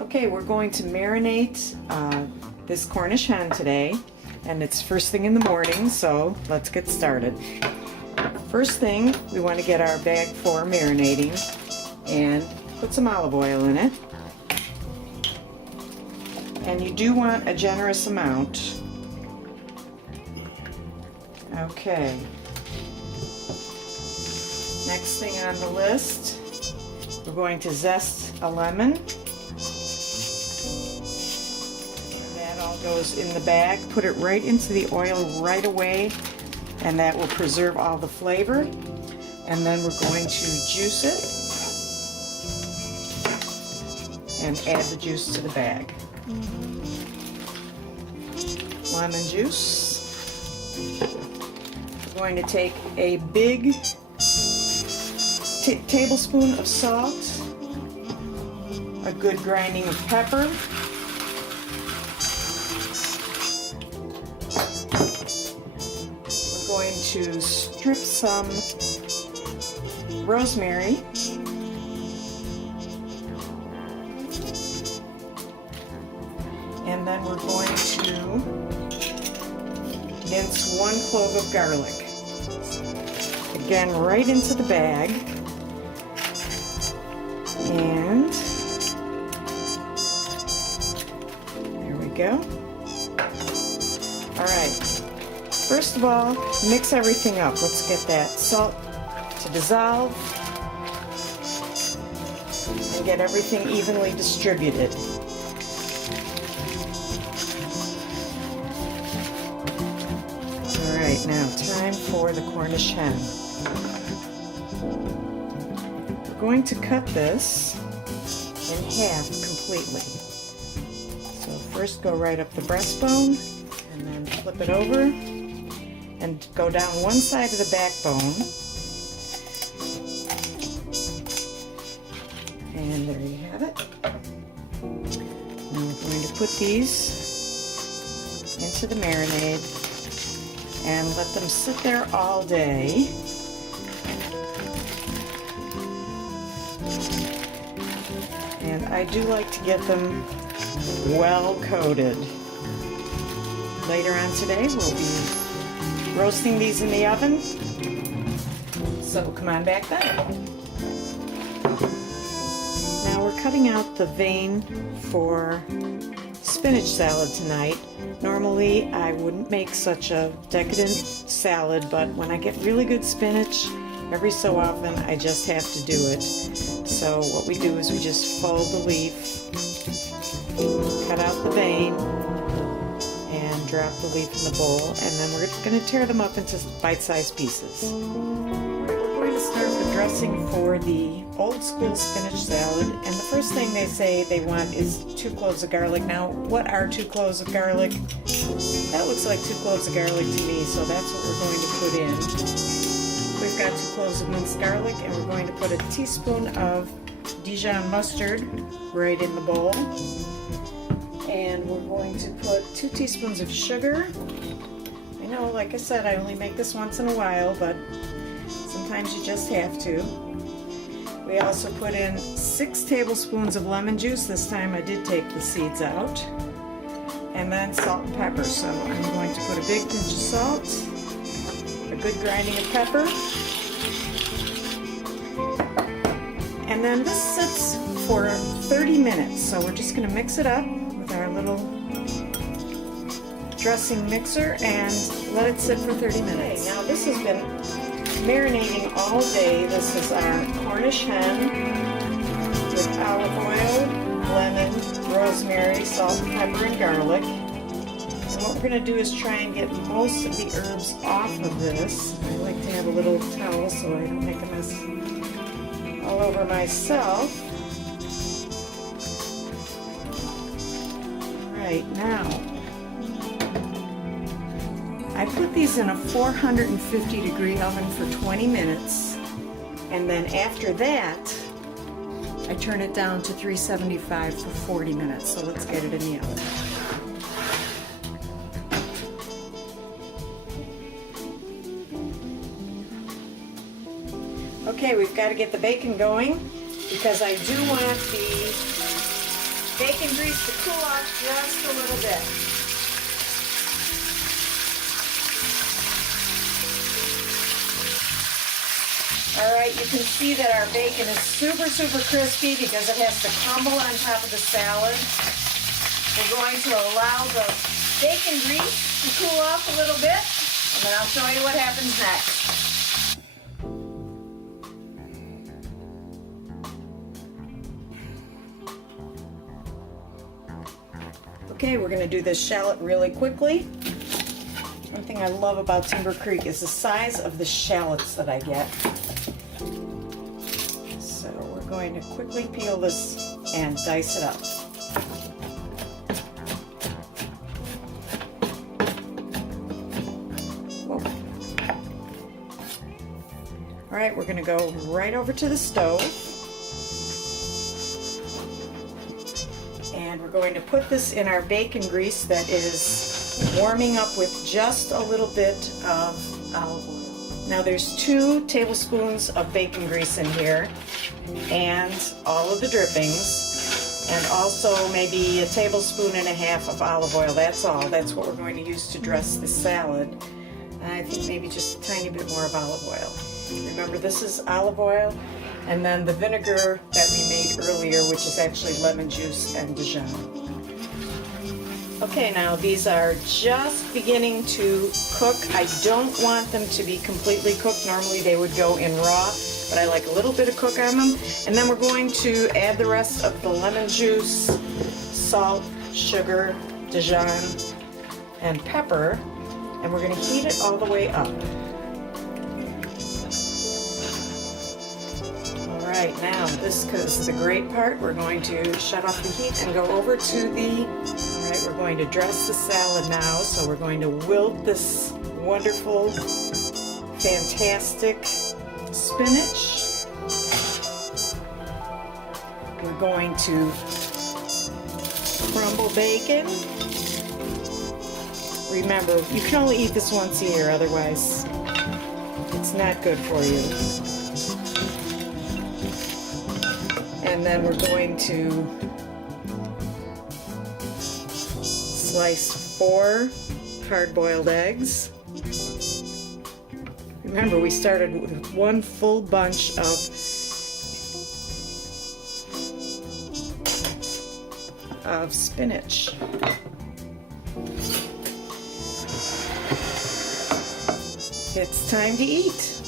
Okay, we're going to marinate this Cornish hen today, and it's first thing in the morning, so let's get started. First thing, we want to get our bag for marinating and put some olive oil in it. And you do want a generous amount. Okay. Next thing on the list, we're going to zest a lemon. Goes in the bag. Put it right into the oil right away, and that will preserve all the flavor. And then we're going to juice it and add the juice to the bag. Lemon juice. We're going to take a big tablespoon of salt, a good grinding of pepper, to strip some rosemary, and then we're going to mince 1 clove of garlic. Again, right into the bag, and there we go. All right. First of all, mix everything up. Let's get that salt to dissolve and get everything evenly distributed. All right, now time for the Cornish hen. We're going to cut this in half completely. So first go right up the breastbone and then flip it over and go down one side of the backbone, and there you have it. Now we're going to put these into the marinade and let them sit there all day. And I do like to get them well coated. Later on today we'll be roasting these in the oven, so come on back then. Now we're cutting out the vein for spinach salad tonight. Normally I wouldn't make such a decadent salad, but when I get really good spinach, every so often I just have to do it. So what we do is we just fold the leaf, cut out the vein, and drop the leaf in the bowl, and then we're going to tear them up into bite-sized pieces. We're going to start the dressing for the old school spinach salad, and the first thing they say they want is 2 cloves of garlic. Now, what are 2 cloves of garlic? That looks like 2 cloves of garlic to me, so that's what we're going to put in. We've got 2 cloves of minced garlic, and we're going to put a teaspoon of Dijon mustard right in the bowl. And we're going to put 2 teaspoons of sugar. I know, like I said, I only make this once in a while, but sometimes you just have to. We also put in 6 tablespoons of lemon juice. This time I did take the seeds out. And then salt and pepper. So I'm going to put a big pinch of salt, a good grinding of pepper, and then this sits for 30 minutes. So we're just going to mix it up with our little dressing mixer and let it sit for 30 minutes. Okay, now this has been marinating all day. This is our Cornish hen with olive oil, lemon, rosemary, salt, pepper, and garlic. And what we're going to do is try and get most of the herbs off of this. I like to have a little towel so I don't make a mess all over myself. Right now, I put these in a 450-degree oven for 20 minutes, and then after that, I turn it down to 375 for 40 minutes. So let's get it in the oven. Okay, we've got to get the bacon going because I do want the bacon grease to cool off just a little bit. Alright, you can see that our bacon is super, super crispy because it has to crumble on top of the salad. We're going to allow the bacon grease to cool off a little bit, and then I'll show you what happens next. Okay, we're going to do this shallot really quickly. One thing I love about Timber Creek is the size of the shallots that I get. So we're going to quickly peel this and dice it up. Whoa. All right, we're going to go right over to the stove. And we're going to put this in our bacon grease that is warming up with just a little bit of olive oil. Now there's 2 tablespoons of bacon grease in here and all of the drippings, and also maybe a tablespoon and a half of olive oil. That's all. That's what we're going to use to dress the salad. And I think maybe just a tiny bit more of olive oil. Remember, this is olive oil. And then the vinegar that we made earlier, which is actually lemon juice and Dijon. Okay, now these are just beginning to cook. I don't want them to be completely cooked. Normally they would go in raw, but I like a little bit of cook on them. And then we're going to add the rest of the lemon juice, salt, sugar, Dijon, and pepper, and we're going to heat it all the way up. Right, now this is the great part. We're going to shut off the heat and go over to the, all right, we're going to dress the salad now. So we're going to wilt this wonderful, fantastic spinach. We're going to crumble bacon. Remember, you can only eat this once a year, otherwise it's not good for you. And then we're going to slice 4 hard-boiled eggs. Remember, we started with 1 full bunch of spinach. It's time to eat.